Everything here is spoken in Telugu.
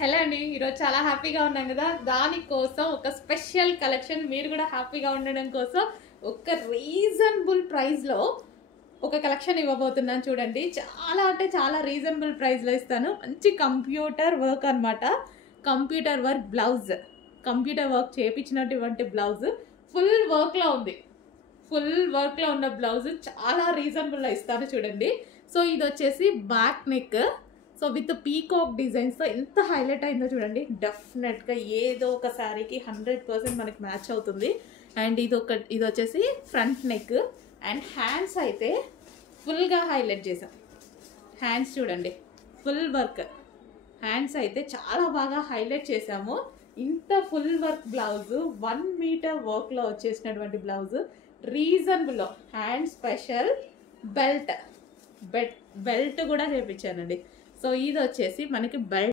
హలో అండి, ఈరోజు చాలా హ్యాపీగా ఉన్నాం కదా. దానికోసం ఒక స్పెషల్ కలెక్షన్, మీరు కూడా హ్యాపీగా ఉండడం కోసం ఒక రీజనబుల్ ప్రైస్లో ఒక కలెక్షన్ ఇవ్వబోతున్నాను. చూడండి, చాలా అంటే చాలా రీజనబుల్ ప్రైస్లో ఇస్తాను. మంచి కంప్యూటర్ వర్క్ అనమాట. Computer work blouse, computer work చేయించినటువంటి బ్లౌజ్ ఫుల్ వర్క్లో ఉంది. ఫుల్ వర్క్లో ఉన్న బ్లౌజ్ చాలా రీజనబుల్లో ఇస్తాను. చూడండి, సో ఇది వచ్చేసి back neck, so with peacock డిజైన్స్తో ఎంత హైలైట్ అయిందో చూడండి. డెఫినెట్గా ఏదో ఒక శారీకి 100% మనకి మ్యాచ్ అవుతుంది. అండ్ ఇది వచ్చేసి ఫ్రంట్ నెక్. అండ్ హ్యాండ్స్ అయితే ఫుల్గా హైలైట్ చేసాం. హ్యాండ్స్ చూడండి, ఫుల్ వర్క్. హ్యాండ్స్ అయితే చాలా బాగా హైలైట్ చేసాము. ఇంత ఫుల్ వర్క్ బ్లౌజ్, 1 మీటర్ వర్క్లో వచ్చేసినటువంటి బ్లౌజ్, రీజనబుల్లో. హ్యాండ్ స్పెషల్ బెల్ట్ కూడా చేయించానండి. సో ఇది వచ్చేసి మనకి బెల్ట్